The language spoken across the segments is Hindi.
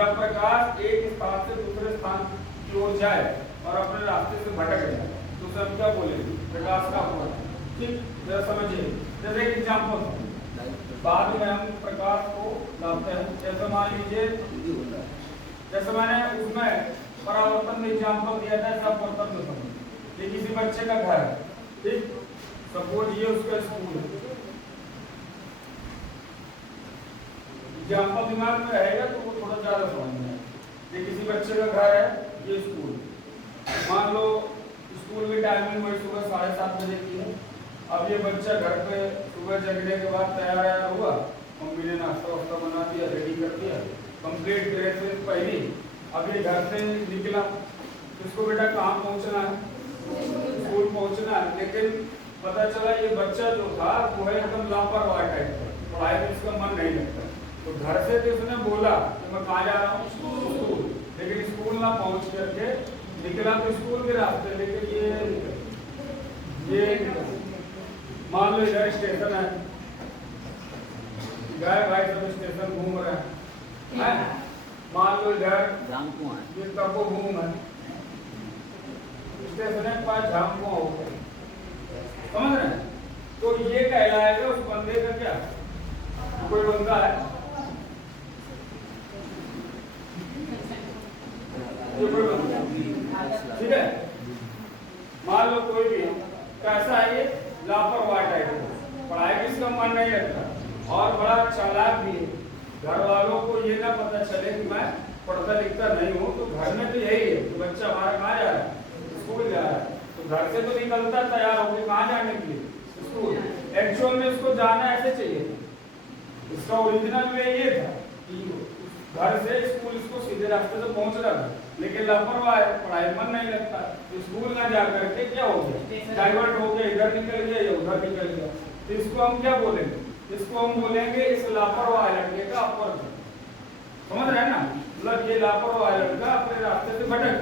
जब प्रकाश एक स्थान से दूसरे स्थान की ओर जाए और अपने रास्ते से भटक जाए तो उसे हम क्या बोलेंगे? प्रकाश का अपवर्तन। ठीक, जरा समझिए। जैसे एक एग्जाम्पल, बाद में हम प्रकाश को लाते हैं। जैसे मान लीजिए, जैसे मैंने उसमें परावर्तन में एग्जाम्पल दिया था, ऐसा अपवर्तन में समझ। ये किसी बच्चे का घर है, ठीक, सपोज ये उसका स्कूल है। एग्जाम्पल दिमाग में रहेगा तो वो थोड़ा ज्यादा समझ में आएगा। ये किसी बच्चे का घर है, ये स्कूल। मान लो स्कूल की टाइमिंग वही सुबह 7:30 बजे की है। अब ये बच्चा घर पे सुबह जगने के बाद तैयार हुआ, मम्मी ने नाश्ता वास्ता बना दिया, रेडी कर दिया, कंप्लीट ड्रेस पहनी। अब ये घर से निकला, इसको बेटा कहाँ पहुँचना है? स्कूल पहुँचना है। लेकिन पता चला ये बच्चा जो था वो है एकदम लापरवाह टाइप का, पढ़ाई में इसका मन नहीं लगता। तो घर से तो उसने बोला कि मैं कहाँ जा रहा हूँ? स्कूल। लेकिन स्कूल ना पहुँच करके निकला तो स्कूल के रास्ते, लेकिन ये मान लो इधर स्टेशन है, गए भाई सब स्टेशन घूम रहे हैं। मान लो इधर ये तब घूम है, स्टेशन के पास झांकुआ हो गया, समझ रहे हैं? तो ये कहलाएगा उस बंदे का क्या? कोई बंदा है, कोई बंदा, ठीक है, मान लो कोई भी कैसा है, ये लापरवाह टाइप का, पढ़ाई में इसका मन नहीं लगता और बड़ा चालाक भी है। घर वालों को ये ना पता चले कि मैं पढ़ता लिखता नहीं हूँ, तो घर में तो यही है कि बच्चा हमारा कहाँ जा रहा है? स्कूल जा रहा है। तो घर से तो निकलता तैयार होकर कहाँ जाने के लिए? स्कूल। एक्चुअल में इसको जाना ऐसे चाहिए, इसका ओरिजिनल वे ये था कि घर से स्कूल इसको सीधे रास्ते से पहुंच रहा था, लेकिन लापरवाह है, पढ़ाई मन नहीं लगता, तो स्कूल ना जा करके क्या हो गया? डाइवर्ट हो गया, इधर निकल गया या उधर निकल गया। तो इसको हम क्या बोलेंगे? इसको हम बोलेंगे इस लापरवाह लड़के का अपवर्तन। समझ रहे हैं ना? मतलब ये लापरवाह लड़का अपने रास्ते से भटक,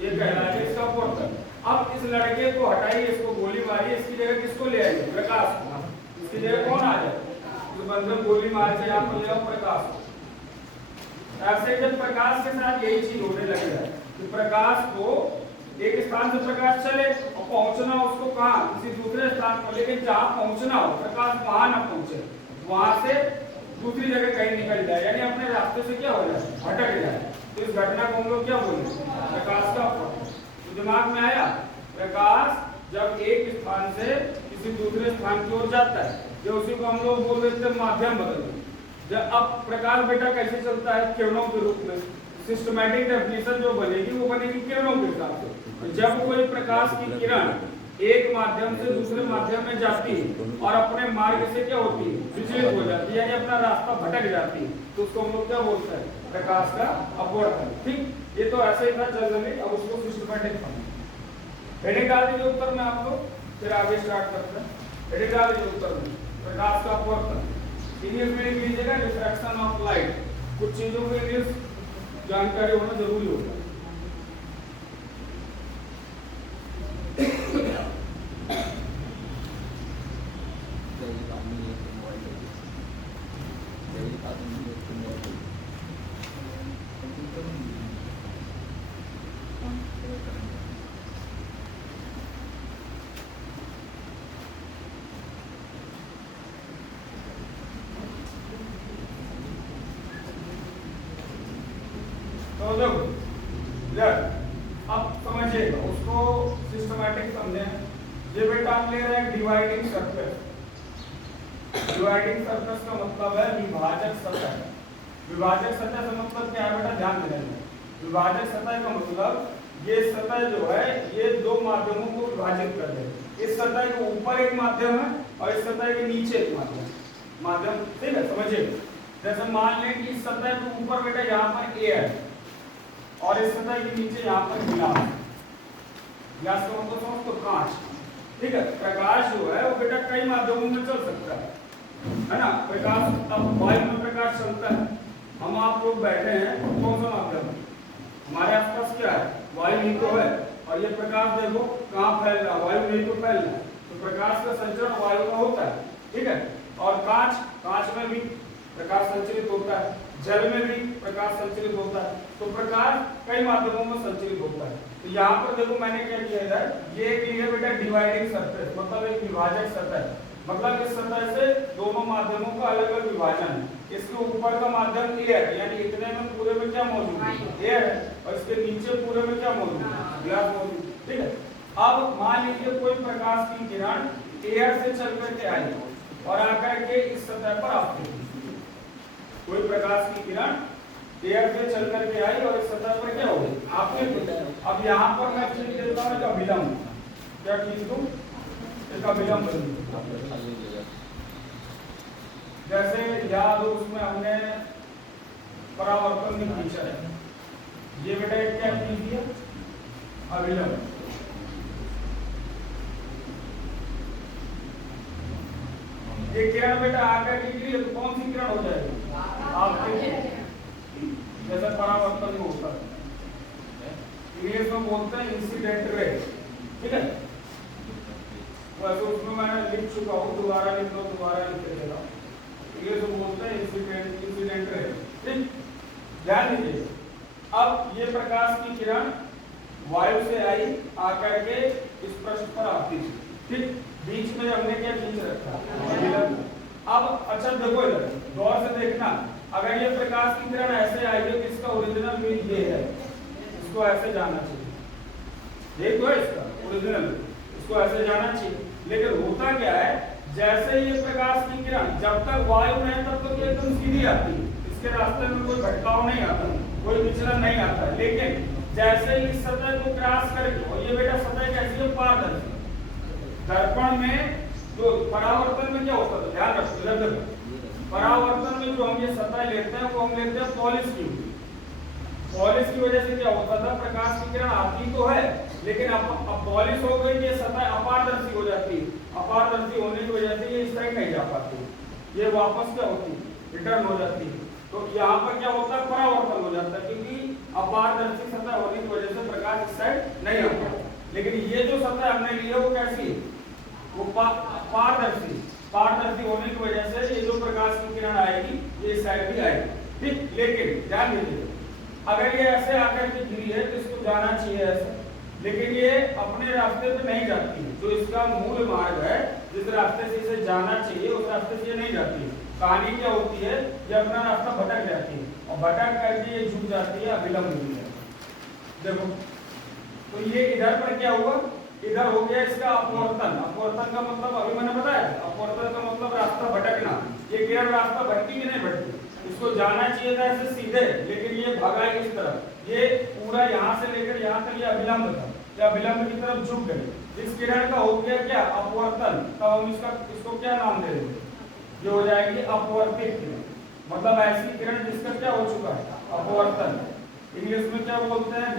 ये कहलाएगा इसका अपवर्तन। अब इस लड़के को हटाइए, इसको गोली मारिए, इसकी जगह किसको ले आइए? प्रकाश को। इसकी जगह कौन आ जाए? तो बंदर गोली मार के यहाँ पर ले आओ प्रकाश को। ऐसे जब प्रकाश के साथ यही चीज होने लगे है कि प्रकाश को एक स्थान से प्रकाश चले और पहुंचना उसको कहाँ? किसी दूसरे स्थान पर, लेकिन जहाँ पहुंचना हो प्रकाश वहां ना पहुंचे, वहां से दूसरी जगह कहीं निकल जाए, यानी अपने रास्ते से क्या हो जाए? भटक जाए। तो इस घटना को हम लोग क्या बोले? प्रकाश का अपवर्तन। तो दिमाग में आया? प्रकाश जब एक स्थान से किसी दूसरे स्थान की ओर जाता है, जो उसी को हम लोग बोल देते हैं माध्यम बदलना। अब प्रकाश बेटा कैसे चलता है? किरणों के रूप में। सिस्टमैटिक डेफिनेशन जो बनेगी वो बनेगी किरणों के हिसाब से। जब कोई प्रकाश की किरण एक माध्यम से दूसरे माध्यम में जाती है और अपने मार्ग से क्या होती है? विचलित हो जाती है, यानी अपना रास्ता भटक जाती है, तो उसको हम लोग क्या बोलते हैं? प्रकाश का अपवर्तन। ठीक, ये तो ऐसे ही था जनरली, अब उसको सिस्टमैटिक समझो। हेडिंग डाल दीजिए उत्तर में आप लोग, फिर आगे स्टार्ट करते हैं। हेडिंग डाल दीजिए उत्तर में प्रकाश का अपवर्तन। इंग्लिश में लिख लीजिएगा रिफ्रैक्शन ऑफ लाइट। कुछ चीजों को इंग्लिश जानकारी होना जरूरी होता है। तो देखो अब समझिएगा, उसको सिस्टमैटिक समझे। ये बेटा हम ले रहे हैं डिवाइडिंग सरफेस। डिवाइडिंग सरफेस का मतलब है विभाजक सतह। विभाजक सतह का मतलब क्या है बेटा? ध्यान देना। विभाजक सतह का मतलब ये सतह जो है ये दो माध्यमों को विभाजित कर दे। इस सतह के ऊपर एक माध्यम है और इस सतह के नीचे एक माध्यम, ठीक है? समझिए, जैसे मान लें कि इस सतह के ऊपर बेटा यहाँ पर ए है और इस सतह के नीचे यहाँ पर गिलास। गिलास का मतलब समझ तो कांच, ठीक है? प्रकाश जो है वो बेटा कई माध्यमों में चल सकता है ना? प्रकाश, अब वायु में प्रकाश चलता है, हम आप लोग बैठे हैं, कौन सा माध्यम है? हमारे आसपास क्या है? वायु ही तो है, और ये प्रकाश देखो कहाँ फैल रहा है? वायु नहीं तो फैल रहा है, तो प्रकाश का संचरण वायु में होता है, ठीक है? और कांच में भी प्रकाश संचरित होता है। जल में भी प्रकाश संचरित होता है। तो प्रकाश कई माध्यमों में संचरित होता है। तो यहाँ पर देखो मैंने क्या किया इधर, ये एक है बेटा डिवाइडिंग सरफेस, मतलब एक विभाजक सतह, मतलब इस सतह से दोनों माध्यमों का अलग अलग विभाजन है। इसके ऊपर का माध्यम एयर, यानी इतने में पूरे में क्या मौजूद है, एयर है, और इसके नीचे पूरे में क्या मौजूद है, ग्लास मौजूद है। ठीक है, अब मान लीजिए कोई प्रकाश की किरण एयर से चल करके आई और आकर के इस सतह पर आपके, कोई प्रकाश की किरण एयर से चल करके आई और इस सतह पर क्या हो गई, आपके। अब यहाँ पर मैं खींच देता हूँ इसका विलंब, क्या खींच दूं, इसका विलंब। जैसे याद हो उसमें हमने परावर्तन भी खींचा है, ये बेटा क्या खींच दिया, अविलंब। ये किरण बेटा आकर के गिरी तो कौन सी किरण हो जाएगी, आपके, जैसे परावर्तन में होता है, इंग्लिश में बोलते हैं इंसिडेंट रे। ठीक है, वैसे उसमें मैंने लिख चुका हूँ, दोबारा लिख दो, दोबारा लिख देगा। इंग्लिश में बोलते हैं इंसिडेंट रे। ठीक, ध्यान दीजिए। अब ये प्रकाश की किरण वायु से आई, आकर के इस पृष्ठ पर आती थी। ठीक, बीच में हमने क्या खींच रखा, अब अच्छा देखो इधर गौर से देखना, अगर ये प्रकाश की किरण ऐसे आई है, इसका ओरिजिनल मीन ये है, इसको ऐसे जाना चाहिए, ये तो है इसका ओरिजिनल, इसको ऐसे जाना चाहिए। लेकिन होता क्या है, जैसे ये प्रकाश की किरण जब तक वायु में है तब तक ये एकदम सीधी आती है, इसके रास्ते में कोई भटकाव नहीं आता, कोई विचलन नहीं आता। लेकिन जैसे इस सतह को क्रॉस करके, और ये बेटा सतह कैसी है, पारदर्शी, दर्पण में तो परावर्तन में क्या होता है, ध्यान रखो, परावर्तन में जो हम ये सतह लेते हैं वो हम लेते हैं पॉलिश की। पॉलिश की वजह से क्या होता था, प्रकाश की किरण आती तो है, लेकिन अब पॉलिश हो गई, ये सतह अपारदर्शी हो जाती है। अपारदर्शी होने की वजह से ये इस साइड नहीं जा पाती, ये वापस क्या होती है, रिटर्न हो जाती है। तो यहाँ पर क्या होता है, परावर्तन हो जाता है, क्योंकि अपारदर्शी सतह होने की वजह से प्रकाश इस साइड नहीं आता। लेकिन ये जो सतह हमने ली है वो कैसी है, वो पारदर्शी, पारदर्शी होने की वजह से ये जो प्रकाश की किरण आएगी ये इस साइड भी आएगी। ठीक, लेकिन ध्यान दीजिए, अगर ये ऐसे आकर के गिरी है तो इसको जाना चाहिए ऐसे, लेकिन ये अपने रास्ते पे नहीं जाती है, जो इसका मूल मार्ग है, जिस रास्ते से इसे जाना चाहिए उस रास्ते से ये नहीं जाती है। कहानी क्या होती है, ये अपना रास्ता भटक जाती है, और भटक करके ये झुक जाती है, अविलंब होती है। देखो तो ये इधर पर क्या हुआ, इधर हो गया इसका अपवर्तन। अपवर्तन का मतलब अभी मैंने बताया, अपवर्तन का मतलब रास्ता भटकना। ये किरण रास्ता भटकी कि नहीं भटकी, इसको जाना चाहिए था ऐसे सीधे, लेकिन ये भागा इस तरफ, ये पूरा यहाँ से लेकर यहाँ तक ये अविलंब था, या अविलंब की तरफ झुक गई। इस किरण का हो गया क्या, अपवर्तन। तब हम इसको क्या नाम दे देंगे, जो हो जाएगी अपवर्तित किरण, मतलब ऐसी किरण जिसका क्या हो चुका है, अपवर्तन। इंग्लिश में क्या बोलते हैं,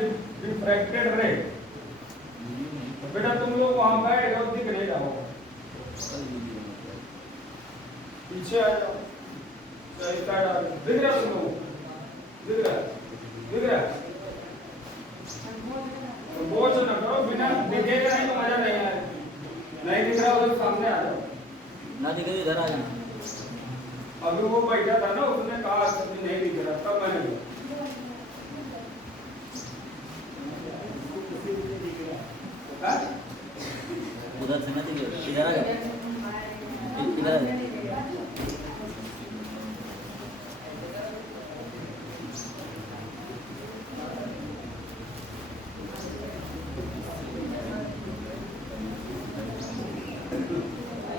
रिफ्रैक्टेड रे। बेटा तुम लोग वहां बैठ और दिख नहीं रहा होगा, पीछे आ जाओ, दिख रहा तुम लोग, दिख रहा, दिख रहा, तो बोझ न करो, बिना दिखेगा नहीं तो मजा नहीं आएगा। नहीं दिख रहा उधर सामने आ जाओ, ना दिखे इधर आ जाना। अभी वो बैठा था ना, उसने कहा नहीं दिख रहा, तब मैंने उधर से ना दिखे, इधर आ जा, इधर आ जा।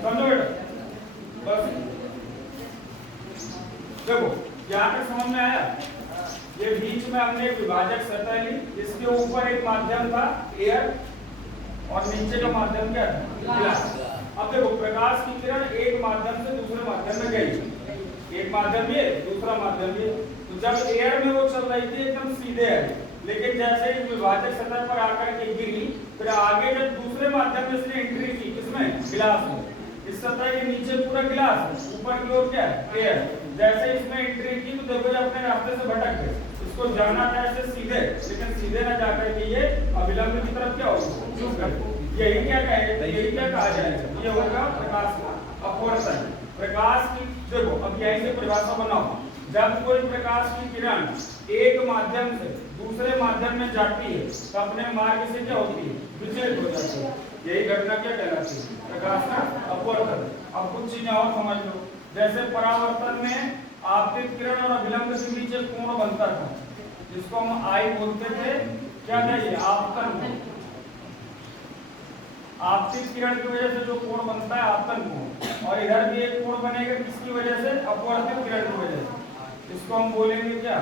समझो बेटा, बस देखो यहाँ तक समझ में आया। ये बीच में हमने एक विभाजक सतह ली, इसके ऊपर एक माध्यम था एयर, और नीचे का माध्यम क्या था, ग्लास। अब देखो प्रकाश की किरण एक माध्यम से दूसरे माध्यम में गई, एक माध्यम ये, दूसरा माध्यम ये। तो जब एयर में वो चल रही थी एकदम सीधे है, लेकिन जैसे ही विभाजक सतह पर आकर के गिरी, फिर आगे जब दूसरे माध्यम में इसने एंट्री की, किसमें, गिलास में। इस सतह के नीचे पूरा गिलास है, ऊपर की ओर क्या है, एयर। जैसे इसमें एंट्री की तो देखो अपने रास्ते से भटक गए, इसको जाना था ऐसे सीधे, लेकिन सीधे ना जाकर के ये अविलंब की तरफ क्या होगा, यही क्या कहेंगे, यही क्या कहा जाएगा, ये होगा प्रकाश का अपवर्तन। प्रकाश की देखो अब यहीं से परिभाषा बनाओ, जब कोई प्रकाश की किरण एक माध्यम से दूसरे माध्यम में जाती है तो अपने मार्ग से क्या होती है, विचलित हो जाती है। यही घटना क्या कहलाती है, प्रकाश का अपवर्तन। अब कुछ चीजें और समझ लो, जैसे परावर्तन में आपतित किरण और अभिलंब के बीच एक कोण बनता था जिसको हम आई बोलते थे, क्या था ये, आपतन कोण। आपतित किरण की वजह से जो कोण बनता है आपतन कोण, और इधर भी एक कोण बनेगा किसकी वजह से, अपवर्तित किरण की वजह से, इसको हम बोलेंगे क्या,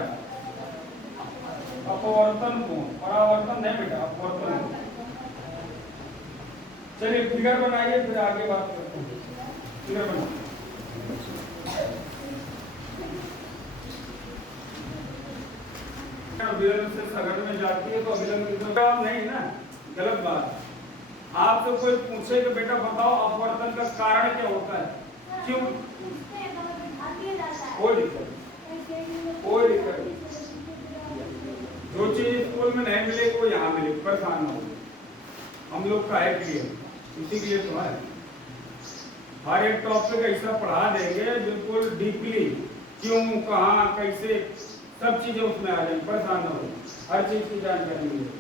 अपवर्तन कोण। परावर्तन नहीं बेटा, अपवर्तन कोण। चलिए फिगर बनाइए, फिर आगे बात करते हैं। फिगर बनाइए। अभिलंब से सघन में जाती है तो अभिलंब नहीं ना, गलत बात। आपसे कोई पूछे कि बेटा बताओ अपवर्तन का कारण क्या होता है, क्यों, कोई दिक्कत, कोई दिक्कत नहीं। जो चीज स्कूल में नहीं मिले वो यहाँ मिले, परेशान ना हो। हम लोग का है क्लियर, इसी के लिए तो है। हर एक टॉपिक ऐसा पढ़ा देंगे बिल्कुल डीपली, क्यों, कहाँ, कैसे, सब चीजें उसमें आ जाएंगी, परेशान ना हो। हर चीज की जानकारी मिलेगी।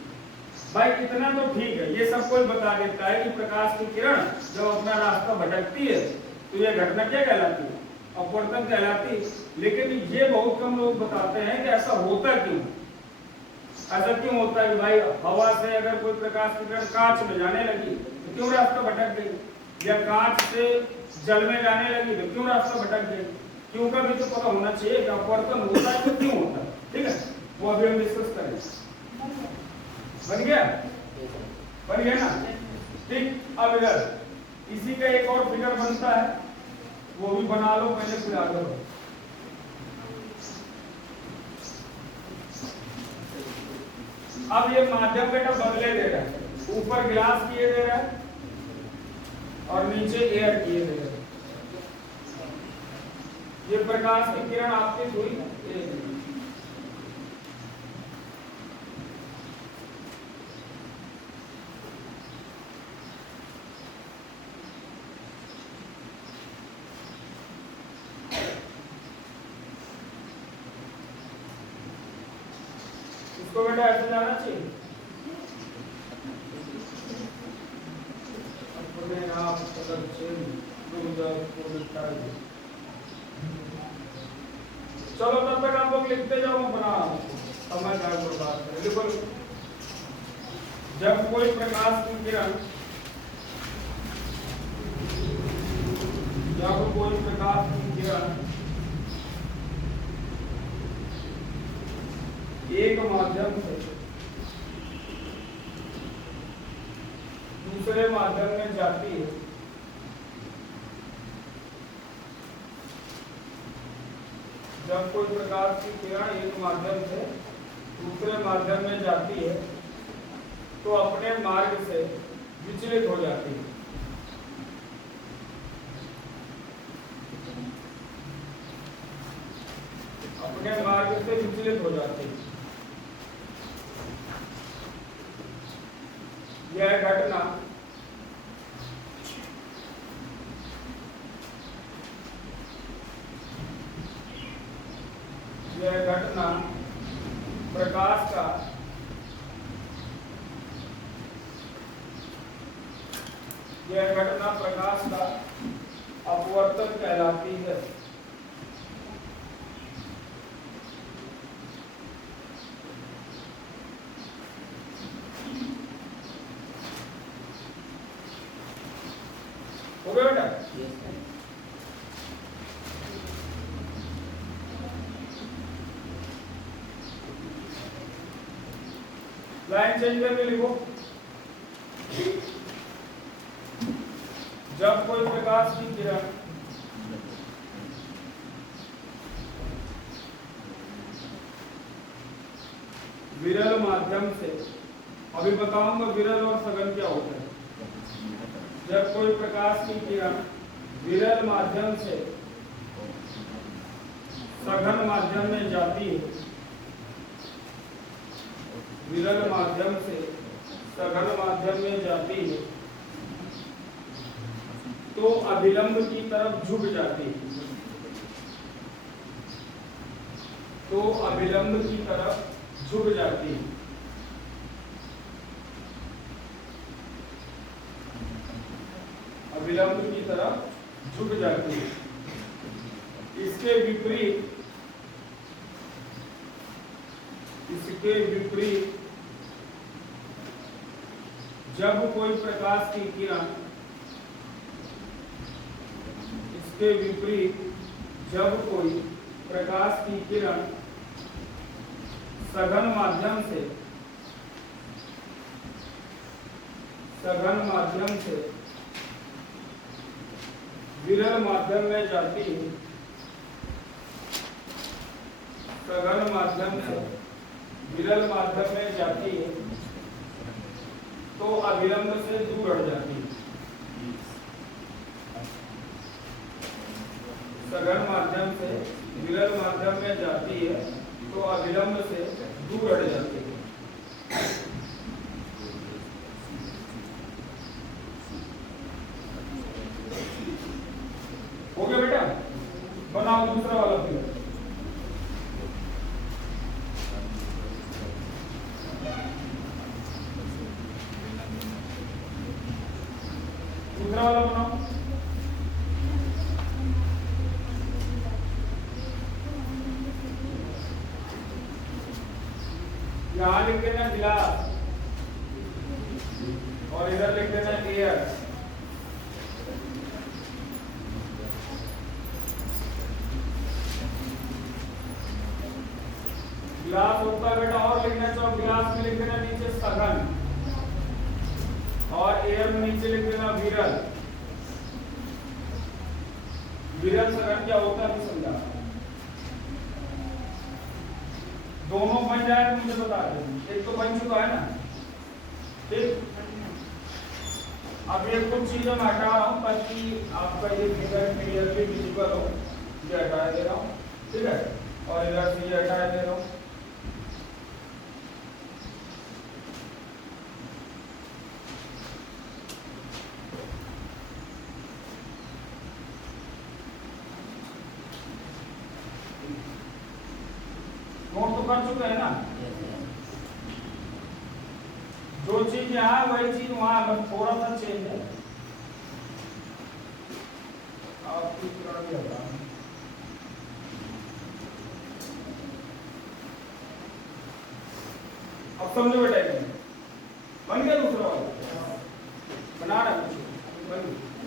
भाई इतना तो ठीक है, ये सब कोई बता देता है कि प्रकाश की किरण जब अपना रास्ता भटकती है तो ये घटना क्या कहलाती है, अपवर्तन कहलाती है। लेकिन ये बहुत कम लोग बताते हैं कि ऐसा होता क्यों, ऐसा क्यों होता है कि भाई हवा से अगर कोई प्रकाश की किरण कांच में जाने लगी तो क्यों रास्ता भटक गई, या कांच से जल में जाने लगी तो क्यों रास्ता भटक गई। क्यों का भी तो पता होना चाहिए कि अपवर्तन होता है तो क्यों होता है। ठीक है, वो अभी हम डिस्कस करेंगे। बन गया, बन गया ना, ठीक। अब इधर इसी का एक और फिगर बनता है, वो भी बना लो पहले, फिर आगे बढ़ो। अब ये माध्यम बेटा बदले दे रहा है, ऊपर ग्लास किए दे रहा है और नीचे एयर किए दे रहा है। ये प्रकाश की किरण आपतित हुई, इसको बेटा ऐसे जाना चाहिए। चलो तब तक आप लोग लिखते जाओ, बना समझ आए तो बात करें। देखो, जब कोई प्रकाश की किरण, जब कोई प्रकाश की किरण एक माध्यम से दूसरे माध्यम में जाती है जब कोई प्रकाश की किरण एक माध्यम से दूसरे माध्यम में जाती है तो अपने मार्ग से विचलित हो जाती है। अपने मार्ग से विचलित हो जाती है। यह घटना प्रकाश का अपवर्तन कहलाती है। हो गया बेटा? लाइन चेंज करके लिखो। जब कोई प्रकाश की किरण विरल माध्यम से, अभी बताऊंगा विरल और सघन क्या होता है। जब कोई प्रकाश की किरण विरल माध्यम से सघन माध्यम में जाती है, विरल माध्यम से सघन माध्यम में जाती है तो अभिलंब की तरफ झुक जाती है। तो अभिलंब की तरफ झुक जाती है। अभिलंब की तरफ झुक जाती है। इसके विपरीत जब कोई प्रकाश की किरण सघन माध्यम से विरल माध्यम में जाती है, सघन माध्यम से विरल माध्यम में जाती है, तो अभिलंब से दूर हट जाती है। सघन माध्यम से विरल माध्यम में जाती है, तो अभिलंब से दूर हट जाती है। हो गया बेटा? बनाओ दूसरा वाला फिगर। दूसरा वाला बनाओ। यहाँ लिख देना गिलास और इधर लिख देना एयर। गिलास होता है बेटा, और लिखना चाहो गिलास में लिख देना नीचे सघन, और एयर में नीचे लिख देना विरल। विरल सघन क्या होता है समझा? दोनों बन जाए तो मुझे बता दें। एक तो बन चुका है ना, ठीक। अब ये कुछ चीजें मैं हटा रहा हूं ताकि आपका ये फिगर क्लियरली विजिबल हो। ये हटा दे रहा हूं, ठीक है, और इधर से ये हटा दे रहा हूं। नोट तो कर चुके हैं ना? जो चीज यहाँ है वही चीज वहां, बस थोड़ा सा चेंज है। आपकी अब समझो बेटा, बन गया दूसरा वाला? बना रहा है?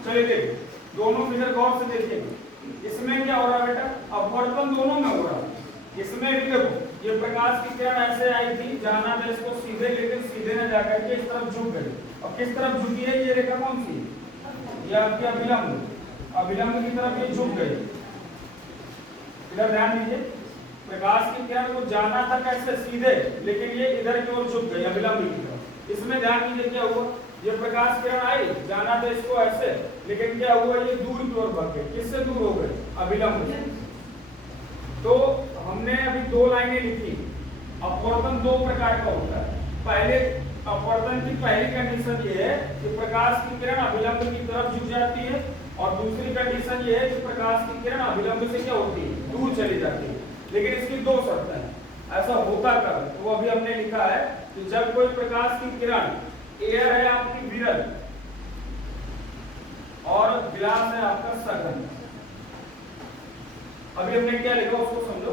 चलिए देखिए, दोनों फिगर गौर से देखिए। इसमें क्या हो रहा है बेटा? अपवर्तन दोनों में हो रहा है। इसमें भी देखो, ये प्रकाश की किरण ऐसे आई थी, जाना था इसको सीधे, लेकिन सीधे न जाकर के इस तरफ झुक गई। और किस तरफ झुकी है? ये रेखा कौन सी? ये आपकी अभिलंब। अभिलंब की तरफ ये झुक गई। इधर ध्यान दीजिए, प्रकाश की किरण को जाना था कैसे? सीधे, लेकिन ये इधर की ओर झुक गई, अभिलंब की तरफ। इसमें ध्यान दीजिए क्या हुआ? ये प्रकाश किरण आई, जाना था इसको ऐसे, लेकिन क्या हुआ? ये दूर की ओर भाग गई। किससे दूर हो गई? अभिलंब से। तो हमने अभी दो लाइनें लिखी। अपवर्तन दो प्रकार का होता है। पहले अपवर्तन की पहली कंडीशन ये है कि प्रकाश की किरण अभिलंब की तरफ झुक जाती है, और दूसरी कंडीशन ये है कि प्रकाश की किरण अभिलंब से क्या होती है? दूर चली जाती है। लेकिन इसकी दो शर्तें हैं। ऐसा होता कब? तो वो अभी हमने लिखा है कि जब कोई प्रकाश की किरण, एयर है आपकी विरल और गिलास है आपका सघन। अभी हमने क्या लिखा उसको समझो।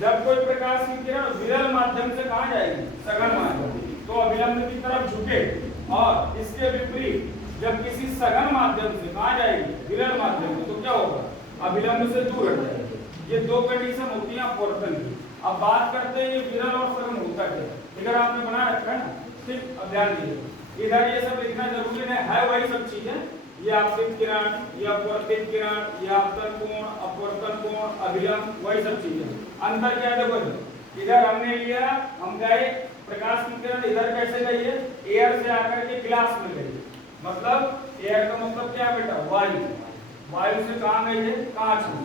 जब कोई प्रकाश की किरण विरल माध्यम से कहां जाएगी? सघन माध्यम, तो अभिलंब की तरफ झुके। और इसके विपरीत जब किसी सघन माध्यम से कहां जाएगी? विरल माध्यम में, तो क्या होगा? अभिलंब से दूर हट जाएगी। ये दो कंडीशन होती है अपवर्तन की। अब बात करते हैं ये विरल और सघन होता क्या? इधर आपने बना रखा है ना, ठीक। अब ध्यान दीजिए, इधर ये सब लिखना जरूरी नहीं है, वही सब चीजें। ये आपतित किरण, ये अपवर्तित किरण, ये आपतन कोण, अपवर्तन कोण, अभिलंब, वही सब चीजें। अंतर क्या है? देखो, इधर हमने लिया, हम गए, प्रकाश की किरण इधर कैसे गई है? एयर से आकर के गिलास में गई। मतलब एयर का मतलब क्या है बेटा? वायु। वायु से कहां गई है? कांच में।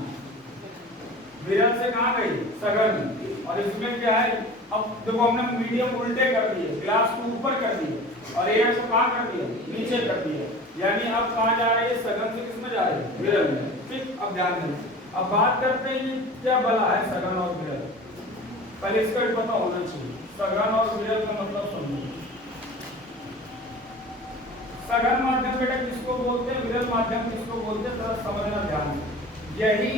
विरल से कहां गई? सघन में। और इसमें क्या है? अब देखो, हमने मीडियम उल्टे कर दिए, गिलास को ऊपर कर दिए और एयर को कहां कर दिया? नीचे कर दिया। यानी अब कहां जा रही है? सघन से किसमें जा रही है? विरल में, ठीक। अब ध्यान दें, अब बात करते हैं ये क्या बला है सघन और विरल। पहले इसका भी पता होना चाहिए। सघन और विरल का मतलब समझो। सघन माध्यम बेटा किसको बोलते हैं, विरल माध्यम किसको बोलते हैं, जरा समझना ध्यान से। यही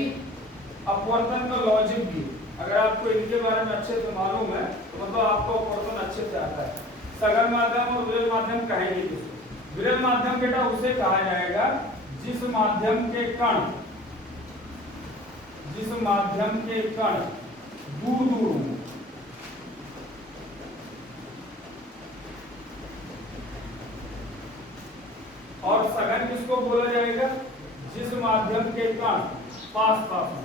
अपवर्तन का लॉजिक भी, अगर आपको इनके बारे में अच्छे से मालूम है तो मतलब आपको अपवर्तन अच्छे से आता है। सघन माध्यम और विरल माध्यम कहेंगे किसको? विरल माध्यम बेटा उसे कहा जाएगा जिस माध्यम के कण दूर दूर हों। और सघन किसको बोला जाएगा? जिस माध्यम के कण पास पास हों।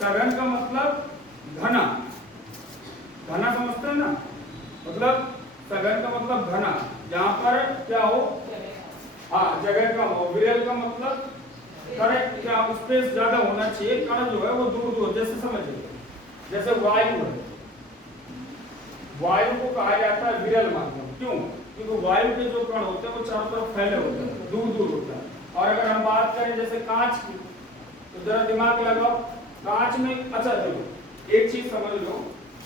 सघन का मतलब घना, घना समझते हैं ना, मतलब सघन का मतलब घना, जहां पर क्या हो, हाँ जगह कम हो। विरल का मतलब करेक्ट क्या स्पेस ज्यादा होना चाहिए, कण जो है वो दूर दूर, जैसे समझिए जैसे वायु है, वायु को कहा जाता है विरल माध्यम। क्यों? क्योंकि वायु के जो कण होते हैं वो चारों तरफ फैले होते हैं, दूर दूर होता है। और अगर हम बात करें जैसे कांच की, तो जरा दिमाग लगाओ, कांच में अच्छा देखो एक चीज समझ लो,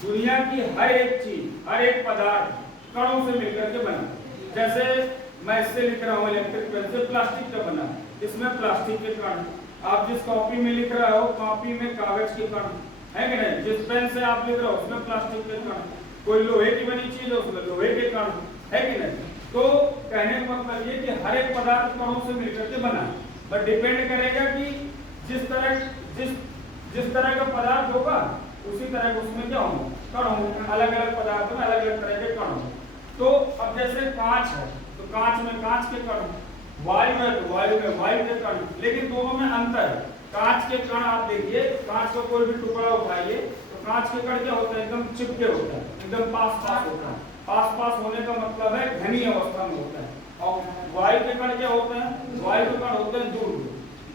दुनिया की हर एक चीज, हर एक पदार्थ कणों से मिलकर के बना। जैसे मैं इससे लिख रहा हूँ इलेक्ट्रिक पेन से, प्लास्टिक का बना, इसमें प्लास्टिक के कण। आप जिस कॉपी में लिख रहे हो, कॉपी में कागज के कण है कि नहीं? जिस पेन से आप लिख रहे हो उसमें प्लास्टिक के कण, कोई लोहे की बनी चीज है उसमें लोहे के कण है कि नहीं? तो कहने का मतलब ये कि हर एक पदार्थ कणों से मिलकर के बना, बट डिपेंड करेगा कि जिस तरह का पदार्थ होगा उसी तरह उसमें क्या होगा, कण होंगे। अलग अलग पदार्थों में अलग अलग तरह के कण होंगे। तो अब जैसे कांच है तो कांच में कांच के कण, वायु है तो वायु में वायु के कण, लेकिन दोनों में अंतर है। कांच के कण आप देखिए, कांच का कोई भी टुकड़ा उठाइए तो कांच के कण क्या होते हैं, एकदम चिपके होते हैं, एकदम पास पास होता है। पास पास होने का मतलब है घनी अवस्था में होता है। और वायु के कण क्या होते हैं, वायु के कण होते हैं दूर।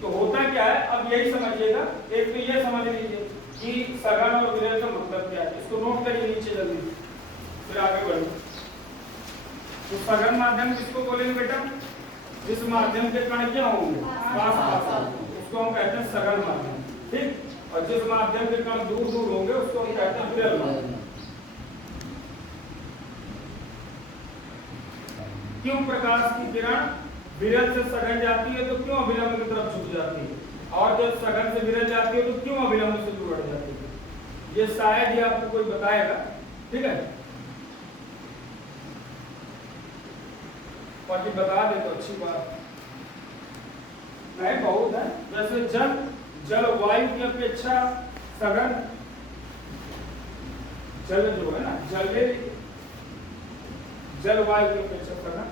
तो होता क्या है, अब यही समझिएगा। एक तो ये समझ लीजिए कि सघन और विरल का मतलब क्या है, इसको नोट करिए नीचे जल्दी, फिर आगे बढ़ो। तो सघन माध्यम किसको बोलेंगे बेटा? जिस माध्यम के कण क्या होंगे, पास पास, उसको हम कहते हैं सघन माध्यम, ठीक। और जिस माध्यम के कण दूर दूर होंगे उसको हम कहते हैं विरल माध्यम। क्यों प्रकाश की किरण विरल से सघन जाती है तो क्यों अभिलंब की तरफ झुक जाती है, और जब सघन से विरल जाती है तो क्यों अभिलंब से दूर हट जाती है? ये शायद ही आपको कोई बताएगा, ठीक है, बाकी बता दे तो अच्छी बात नहीं, बहुत है। जैसे जल वायु की अपेक्षा सघन, जल जो है ना, जल वायु की अपेक्षा सघन।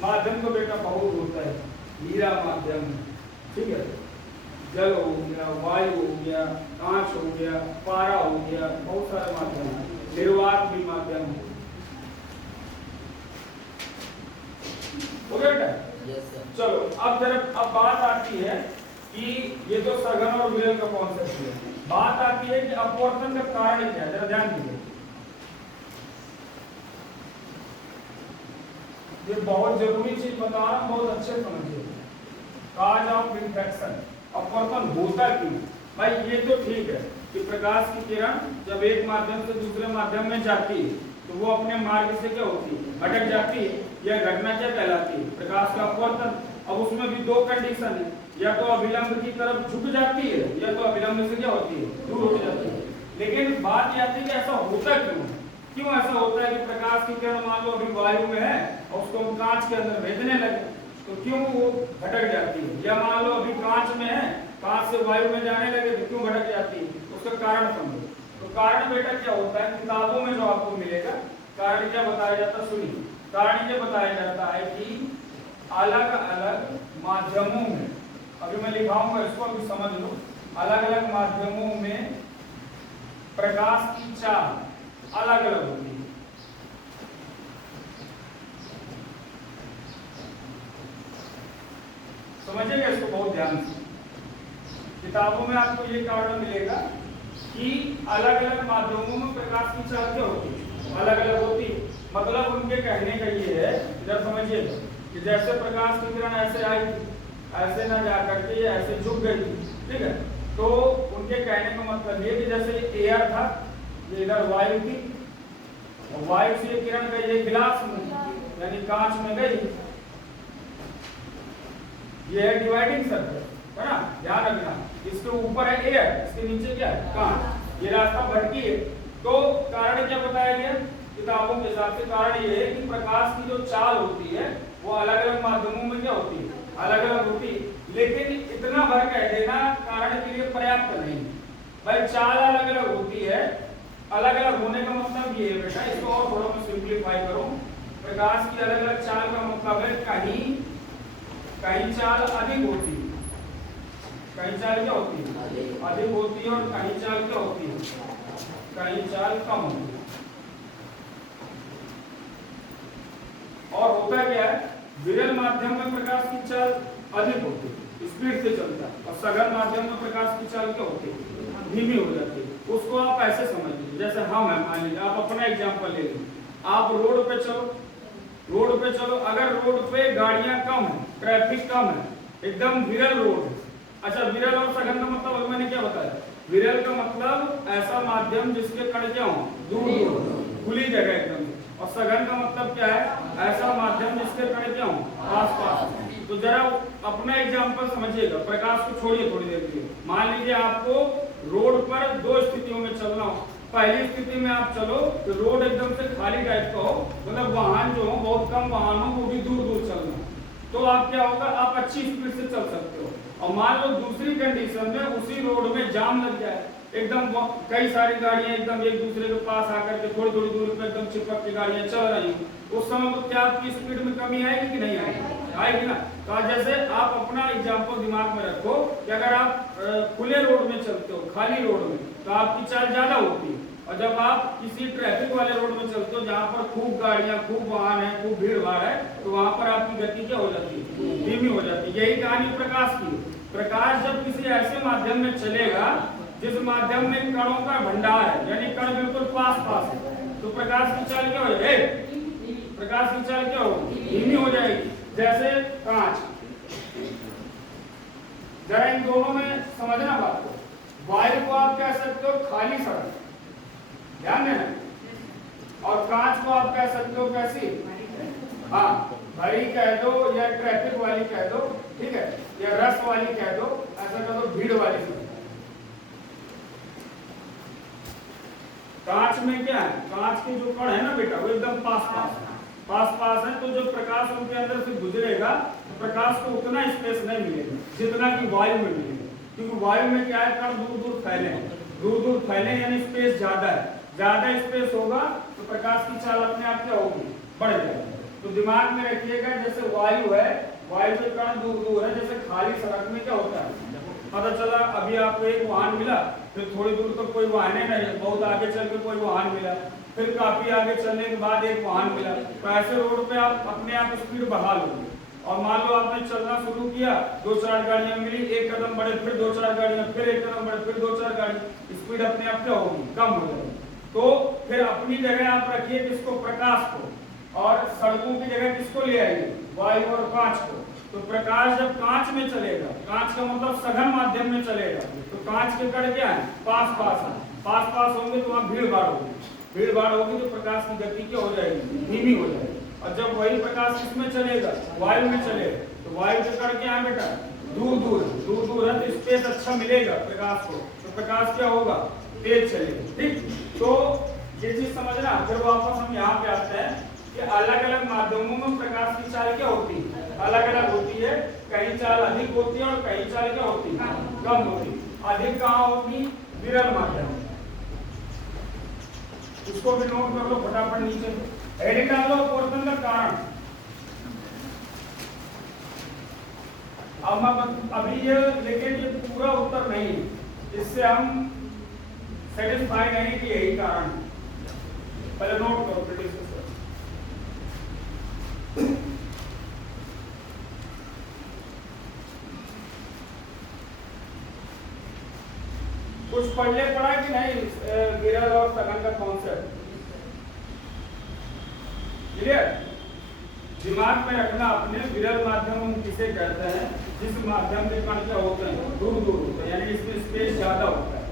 माध्यम तो बेटा बहुत होता है, हीरा माध्यम, ठीक है, जल हो गया, वायु हो गया, कांच हो गया, पारा हो गया, बहुत सारे माध्यम है, निर्वात भी माध्यम है। बेटा चलो अब बात आती है कि ये तो सघन और विरल का कॉन्सेप्ट है, बात आती है कि अपवर्तन का कारण क्या है, जरा ध्यान दीजिए। ये बहुत जरूरी चीज बता रहा हूं, बहुत अच्छे समझिए। काज ऑफ रिफ्रैक्शन, अपवर्तन होता क्यों? भाई ये तो ठीक है कि प्रकाश की किरण जब एक माध्यम से दूसरे माध्यम में जाती है तो वो अपने मार्ग से क्या होती है, भटक जाती है। यह घटना क्या कहलाती है, प्रकाश का अपवर्तन। अब उसमें भी दो कंडीशन है, या तो अभिलंब की तरफ झुक जाती है या तो अभिलंब से क्या होती है, दूर हो जाती है। लेकिन बात यह आती है कि ऐसा होता क्यों? क्यों ऐसा होता है कि प्रकाश की किरण मान लो अभी वायु में है और उसको हम कांच के अंदर भेजने लगे तो क्यों वो भटक जाती है? या मान लो अभी कांच में है, कांच से वायु में जाने लगे तो क्यों भटक जाती है? उसका कारण समझो। तो कारण बेटा क्या होता है, किताबों में जो आपको मिलेगा कारण क्या बताया जाता है, सुनिए। कारण ये बताया जाता है कि अलग अलग माध्यमों में, अभी मैं लिखाऊंगा इसको, अभी समझ लो, अलग अलग माध्यमों में प्रकाश की चाल अलग अलग होती है। समझिएगा इसको बहुत ध्यान से। किताबों में आपको ये कारण मिलेगा कि अलग अलग माध्यमों में प्रकाश की चाल क्या होती है, अलग अलग होती है। मतलब उनके कहने का ये है, इधर समझिए, कि जैसे प्रकाश की किरण ऐसे आई थी, ऐसे ना जा करके ये ऐसे झुक गई थी, ठीक है। तो उनके कहने का मतलब ये कि जैसे एयर था, ये इधर वायु थी, और वायु से किरण गई ये गिलास में यानी कांच में गई, ये है डिवाइडिंग सर्कल, है ना, ध्यान रखना। इसके ऊपर है एयर, इसके नीचे क्या है, कांच, ये रास्ता भटकी है। तो कारण क्या बताया गया किताबों के हिसाब से? कारण ये है कि प्रकाश की जो चाल होती है वो अलग अलग माध्यमों में क्या होती है, अलग अलग होती है। लेकिन इतना भर कह देना कारण के लिए पर्याप्त नहीं भाई, चाल अलग अलग होती है। अलग अलग होने का मतलब ये है बेटा, इसको और थोड़ा मैं सिंप्लीफाई करूं, प्रकाश की अलग अलग चाल का मतलब है कहीं चाल अधिक होती है, कहीं चाल क्या होती है, अधिक होती है, और कहीं चाल क्या होती है, कहीं चाल कम होती है। और होता क्या है, विरल माध्यम में प्रकाश की चाल अधिक होती है, स्पीड से चलता है, और सघन माध्यम में प्रकाश की चाल क्या होती है, धीमी हो जाती है। उसको आप ऐसे समझ लीजिए, जैसे हम है, मान लीजिए आप अपना एग्जांपल ले लीजिए, आप रोड पे चलो, अगर रोड पे गाड़ियां कम है, ट्रैफिक कम है, एकदम विरल रोड है। अच्छा, विरल और सघन का मतलब अभी मैंने क्या बताया? विरल का मतलब ऐसा माध्यम जिसके कण क्या हो, दूर खुली जगह एकदम, और सघन का मतलब क्या है, ऐसा माध्यम जिसके कण क्या हो, आस-पास। तो जरा अपना एग्जांपल समझिएगा, प्रकाश को छोड़िए थोड़ी देर के लिए। मान लीजिए आपको रोड पर दो स्थितियों में चलना हो। पहली स्थिति में आप चलो तो रोड एकदम से खाली टाइप का हो, मतलब वाहन जो हो बहुत कम वाहन हो, वो भी दूर दूर चलना, तो आप क्या होगा, आप अच्छी स्पीड से चल सकते हो। और मान लो दूसरी कंडीशन में उसी रोड में जाम लग जाए, एकदम कई सारी गाड़ियां एकदम एक दूसरे के पास आकर के थोड़ी थोड़ी दूरी पर एकदम चिपक के गाड़ियां चल रही हैं, उस समय तो क्या आपकी स्पीड में कमी आएगी कि नहीं आएगी ना। तो जैसे आप अपना एग्जांपल दिमाग में रखो कि अगर आप खुले रोड में चलते हो, खाली रोड में, तो आपकी चाल ज्यादा होती है, और जब आप किसी ट्रैफिक वाले रोड में चलते हो जहाँ पर खूब गाड़ियां, खूब वाहन है, खूब भीड़ भाड़ है, तो वहां पर आपकी गति क्या हो जाती है, धीमी हो जाती है। यही कहानी प्रकाश की। प्रकाश जब किसी ऐसे माध्यम में चलेगा जिस माध्यम में कणों का भंडार है, यानी कण बिल्कुल पास है, तो प्रकाश की चाल क्या हो जाएगी, प्रकाश की चाल क्या होगी, धीमी हो जाएगी। जैसे कांच, जरा इन दोनों में समझना बात को। वायु को आप कह सकते हो खाली सड़क, ध्यान देना, और कांच को आप कह सकते हो कैसी, हाँ भरी कह दो, या ट्रैफिक वाली कह दो, ठीक है, या रस वाली कह दो, ऐसा कह दो भीड़ वाली कह दो। कांच में क्या है, कांच के जो कण है ना बेटा, वो एकदम पास है, तो जो प्रकाश उनके अंदर से गुजरेगा तो प्रकाश को उतना स्पेस नहीं मिलेगा जितना कि वायु में मिलेगा, क्योंकि वायु में क्या है, कण दूर दूर फैले यानी स्पेस ज्यादा है, ज्यादा स्पेस होगा तो प्रकाश की चाल अपने आप क्या होगी, बढ़ जाएगी। तो दिमाग में रखिएगा, जैसे वायु है, वायु के कण दूर दूर है, जैसे खाली सड़क में क्या होता है, पता चला अभी आपको एक वाहन मिला, फिर थोड़ी दूर तक कोई वाहन नहीं, बहुत आगे चल के कोई वाहन मिला, फिर काफी आगे चलने के बाद एक वाहन मिला, तो ऐसे रोड पे आप अपने आप स्पीड बढ़ा लोगे। और मान लो आपने चलना शुरू किया, 2-4 गाड़ियां मिली, एक कदम बढ़े, फिर 2-4 गाड़ियां, फिर एक कदम बढ़े, फिर 2-4 गाड़ी, स्पीड अपने आप क्या होगी, कम हो जाएगी। तो फिर अपनी जगह आप रखिए किसको, प्रकाश को, और सड़कों की जगह किसको ले आइए, वायु और कांच को। तो प्रकाश जब कांच में चलेगा, कांच का मतलब सघन माध्यम में चलेगा, तो कांच के कण क्या है, पास होंगे, तो वहां भीड़ भाड़ होगी, तो प्रकाश की गति क्या हो जाएगी, धीमी हो जाएगी। और जब वही प्रकाश किसमें चलेगा, वायु में चलेगा, तो वायु के कण क्या है बेटा, दूर है, तो स्पेस अच्छा मिलेगा प्रकाश को, तो प्रकाश क्या होगा, तेज चलेगा। ठीक, तो ये चीज समझना। फिर वापस हम यहाँ पे आते हैं कि अलग अलग माध्यमों में प्रकाश की चाल क्या होती है, अलग अलग होती है, कहीं चाल अधिक होती है और कहीं चाल क्या होती है, कम होती है। अधिक कहाँ होगी, विरल माध्यम, इसको भी नोट कर लो फटाफट, नीचे हेडिंग डाल लो, पोर्शन का कारण। अब अभी ये, लेकिन ये पूरा उत्तर नहीं, इससे हम सेटिस्फाई नहीं कि यही कारण, पहले नोट करो फिर डिस्कस करो। कुछ पढ़ने पड़ा कि नहीं विरल और सघन का कॉन्सेप्ट? क्लियर? दिमाग में रखना अपने, विरल माध्यम हम किसे कहते हैं जिस माध्यम के कण क्या होते हैं दूर दूर होते हैं, यानी इसमें स्पेस ज्यादा होता है।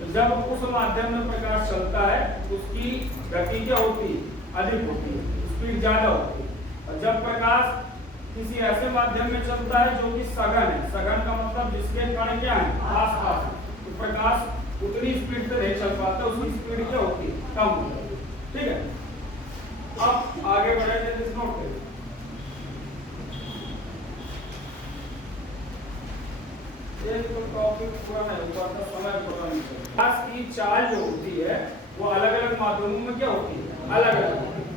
तो जब उस माध्यम में प्रकाश चलता है उसकी गति क्या होती है? अधिक होती है, स्पीड ज्यादा होती है। और जब प्रकाश किसी ऐसे माध्यम में चलता है जो कि सघन है, सघन का मतलब जिसके कण क्या है आस पास, तो प्रकाश उतनी स्पीड से नहीं चल पाता, उसकी स्पीड क्या होती है? कम होती है। ठीक है, अब आगे बढ़ेंगे, नोट करें। ये तो टॉपिक पूरा नहीं हुआ था, समय पता नहीं चला। प्रकाश की चाल जो होती है वो अलग अलग माध्यमों में क्या होती है? अलग अलग होती है।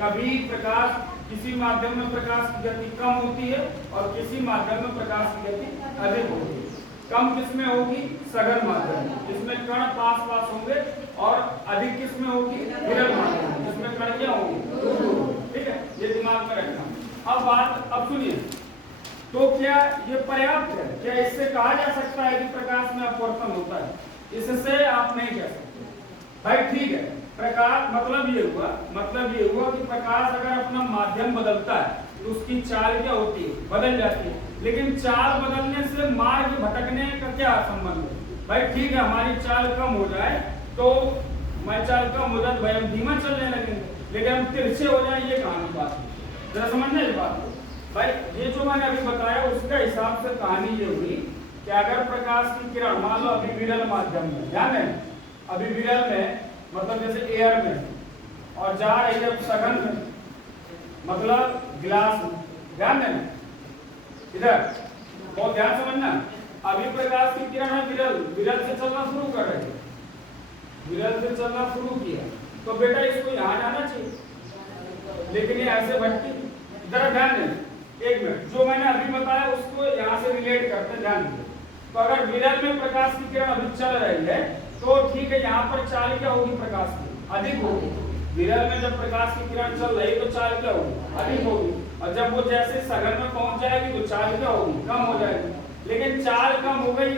कभी प्रकाश किसी माध्यम में प्रकाश की गति कम होती है और किसी माध्यम में प्रकाश की गति अधिक होती है। कम किसमें होगी? सघन माध्यम, जिसमें कण पास पास होंगे, और अधिक किसमें होगी? विरल माध्यम, जिसमें कण क्या होंगे? ठीक है, ये दिमाग में रखना। अब सुनिए, तो क्या ये पर्याप्त है? क्या इससे कहा जा सकता है कि प्रकाश में अपवर्तन होता है? इससे आप नहीं कह सकते भाई। ठीक है, प्रकाश मतलब ये हुआ कि प्रकाश अगर अपना माध्यम बदलता है तो उसकी चाल क्या होती है? बदल जाती है। लेकिन चाल बदलने से मार्ग भटकने का क्या संबंध है? भाई ठीक है, हमारी चाल कम हो जाए तो हमारी चाल कम हो जाए भाई हम धीमा चलने लगेंगे, लेकिन हम तिरछे हो जाए, ये कहानी बात है। जरा समझना इस बात को भाई। ये जो मैंने अभी बताया उसका हिसाब से कहानी ये हुई कि अगर प्रकाश की किरण मान लो अभी विरल माध्यम में, ध्यान है अभी विरल में मतलब जैसे एयर में, और जा रही है सघन में मतलब गिलास में, ध्यान देना इधर, बहुत ध्यान समझना। अभी प्रकाश की किरण है विरल से चलना शुरू कर रही है, विरल से चलना शुरू किया तो बेटा इसको यहाँ जाना चाहिए, लेकिन ये ऐसे भटकी। जरा ध्यान देना, एक मिनट, जो मैंने अभी बताया उसको यहाँ से रिलेट करते हैं, ध्यान दें। तो अगर विरल में प्रकाश की किरण अभी चल रही है तो ठीक है, यहाँ पर चाल क्या होगी? प्रकाश की अधिक होगी। विरल में जब प्रकाश की किरण चल रही तो चाल क्या होगी? अधिक होगी। और जब वो जैसे सघन में पहुंच जाएगी तो चाल क्या होगी? कम हो जाएगी। लेकिन चाल कम हो गई,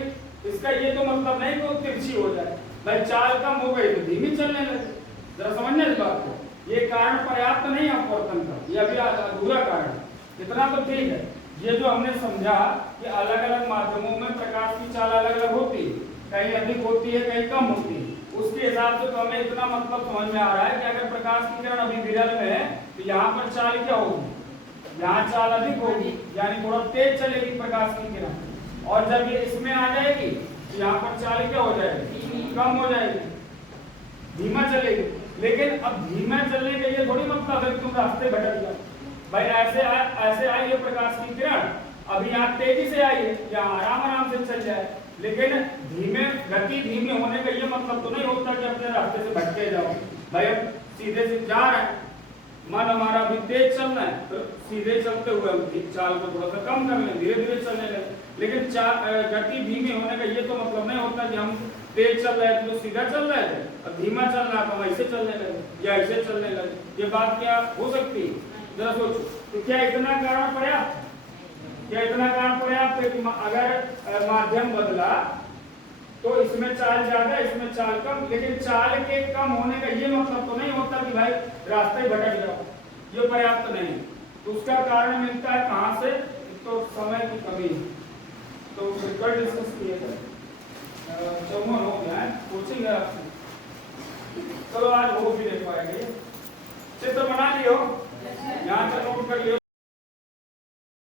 इसका ये तो मतलब नहीं कि वो तिरछी हो जाए भाई। चाल कम हो गई तो धीमी चलने लगे। जरा समझना इस बात को। ये कारण पर्याप्त नहीं है अपवर्तन का, ये अभी अधूरा कारण। इतना तो ठीक है, ये जो हमने समझा कि अलग अलग माध्यमों में प्रकाश की चाल अलग अलग होती है, कहीं अधिक होती है कहीं कम होती है, उसके हिसाब से तो हमें इतना मतलब समझ में आ रहा है कि अगर प्रकाश की किरण अभी विरल में है तो यहाँ पर चाल क्या होगी? यहाँ चाल अधिक होगी, यानी थोड़ा तेज चलेगी प्रकाश की किरण। और जब ये इसमें आ जाएगी तो यहाँ पर चाल क्या हो जाएगी? कम हो जाएगी, धीमा चलेगी। लेकिन अब धीमा चलने के लिए थोड़ी मतलब है कि तुम रास्ते भटक जाओ भाई। ऐसे आई है प्रकाश की किरण, अभी यहाँ तेजी से आई है, यहाँ आराम से चल जाए। लेकिन गति धीमे होने का ये मतलब तो नहीं होता कि अपने रास्ते से भटके जाओ भाई। हम सीधे से जा रहे हैं, मन हमारा अभी तेज चलना है तो सीधे चलते हुए हम चाल को थोड़ा सा कम कर लें, धीरे धीरे चलने लगे। लेकिन गति धीमे होने का ये तो मतलब नहीं होता कि हम तेज चल रहे थे तो सीधा चल रहे थे और धीमा चल रहा तो हम ऐसे चलने लगे या ऐसे चलने लगे। ये बात क्या हो सकती है? जरा सोचो। तो क्या इतना कारण पर्याप्त? क्या इतना कारण पर्याप्त है कि अगर माध्यम बदला तो इसमें चाल ज्यादा इसमें चाल कम, लेकिन चाल के कम होने का ये मतलब तो नहीं होता कि भाई रास्ते भटक जाओ, ये पर्याप्त नहीं। तो उसका कारण मिलता है कहाँ से? तो समय की कमी। तो कल डिस्कस किए थे, 54 हो गया है, कोचिंग है आपसे। चलो आज वो भी देख पाएंगे। चित्र बना लियो, यहाँ तक नोट कर लियो।